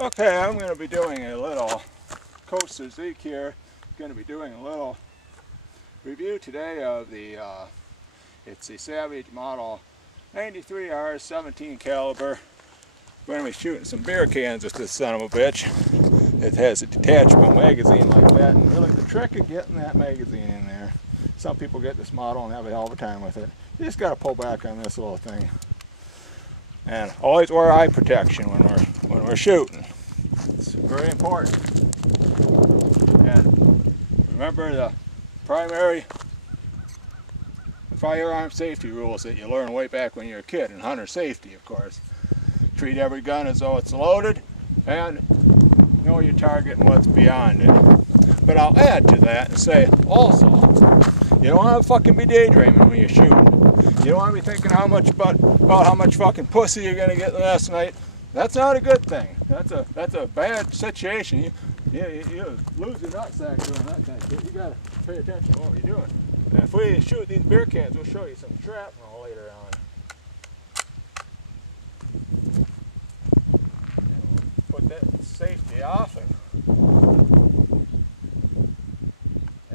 Okay, I'm going to be doing a little Coaster Zeke here. Going to be doing a little review today of the it's the Savage model 93R 17 caliber. We're going to be shooting some beer cans with this son of a bitch. It has a detachable magazine like that, and really the trick of getting that magazine in there. Some people get this model and have a hell of a time with it. You just got to pull back on this little thing. And always wear eye protection when we're shooting. It's very important. And remember the primary firearm safety rules that you learn way back when you're a kid, and hunter safety, of course. Treat every gun as though it's loaded, and know your target and what's beyond it. But I'll add to that and say, also, you don't want to fucking be daydreaming when you're shooting. You don't want to be thinking about how much fucking pussy you're gonna get last night. That's not a good thing. That's a bad situation. You lose your nutsack doing that kind of shit. You gotta pay attention to what you're doing. And if we shoot these beer cans, we'll show you some shrapnel later on. Put that safety off, and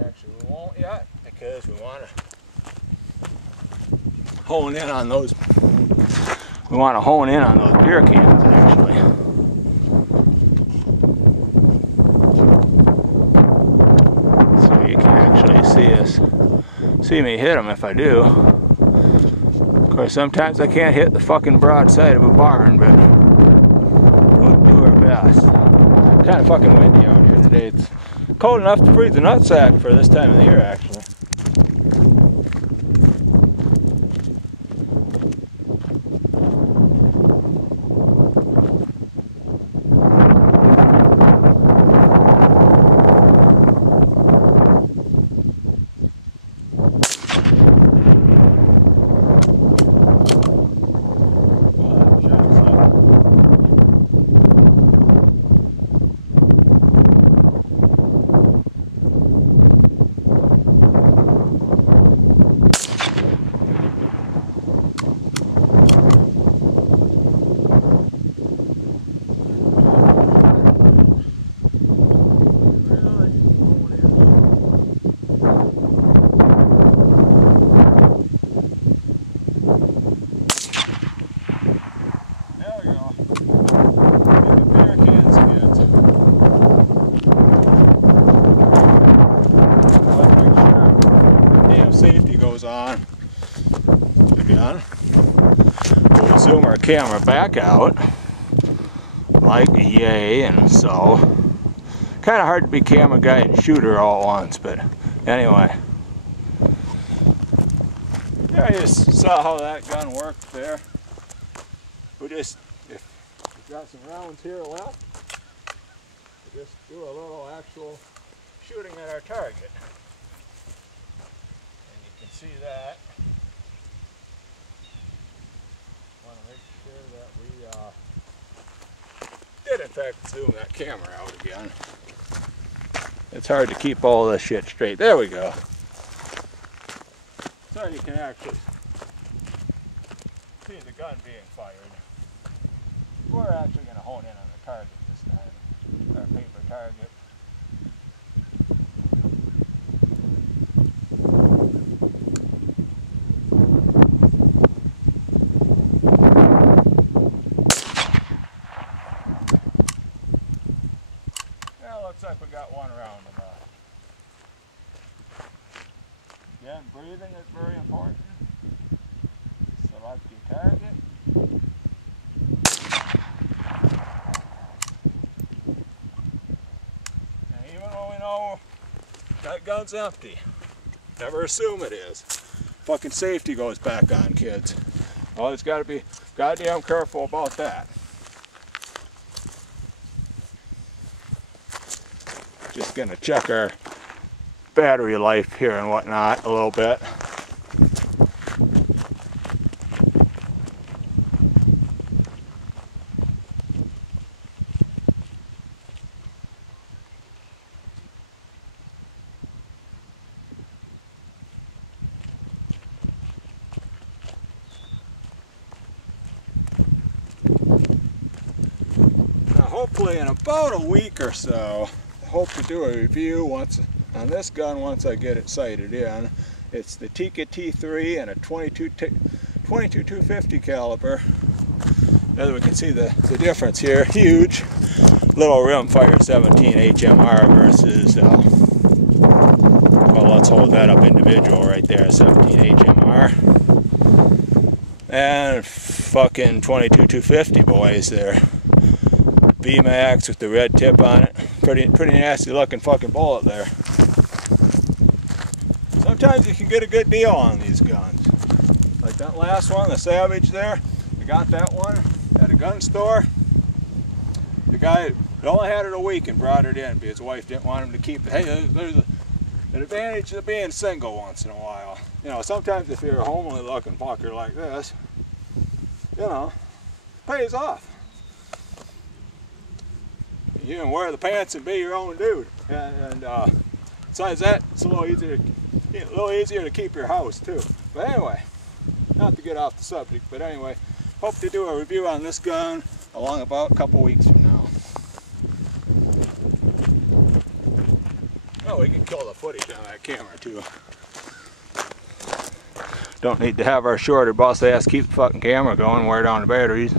actually we won't yet because we want to hone in on those. We want to hone in on those beer cans actually. So you can actually see me hit them if I do. Of course, sometimes I can't hit the fucking broad side of a barn, but we'll do our best. Kind of fucking windy out here today. It's cold enough to freeze the nutsack for this time of the year, actually. On again. We'll zoom our camera back out like yay, and so kind of hard to be camera guy and shooter all at once, but anyway, yeah, you just saw how that gun worked there. If we've got some rounds here left, we'll just do a little actual shooting at our target. See that. Want to make sure that we did in fact zoom that camera out again. It's hard to keep all this shit straight. There we go. So you can actually see the gun being fired. We're actually going to hone in on the target this time. Our paper target. Looks like we got one round of that. Again, breathing is very important. Select your target. And even when we know that gun's empty, never assume it is. Fucking safety goes back on, kids. Always got to be goddamn careful about that. Just gonna check our battery life here and whatnot a little bit. hopefully in about a week or so, I hope to do a review on this gun once I get it sighted in. It's the Tika T3 and a 22 250 caliber. As we can see the difference here, huge. Little rimfire 17 HMR versus, well, let's hold that up individual right there, 17 HMR. And fucking 22 250 boys there. B-Max with the red tip on it. Pretty nasty looking fucking bullet there. Sometimes you can get a good deal on these guns. Like that last one, the Savage there. I got that one at a gun store. The guy only had it a week and brought it in because his wife didn't want him to keep it. Hey, there's an advantage of being single once in a while. You know, sometimes if you're a homely looking fucker like this, you know, pays off. You can wear the pants and be your own dude. And besides that, it's a little easier to keep your house too. But anyway, not to get off the subject, but anyway, hope to do a review on this gun along about a couple weeks from now. Oh, we can kill the footage on that camera too. Don't need to have our shorter boss ass keep the fucking camera going, wear down the batteries.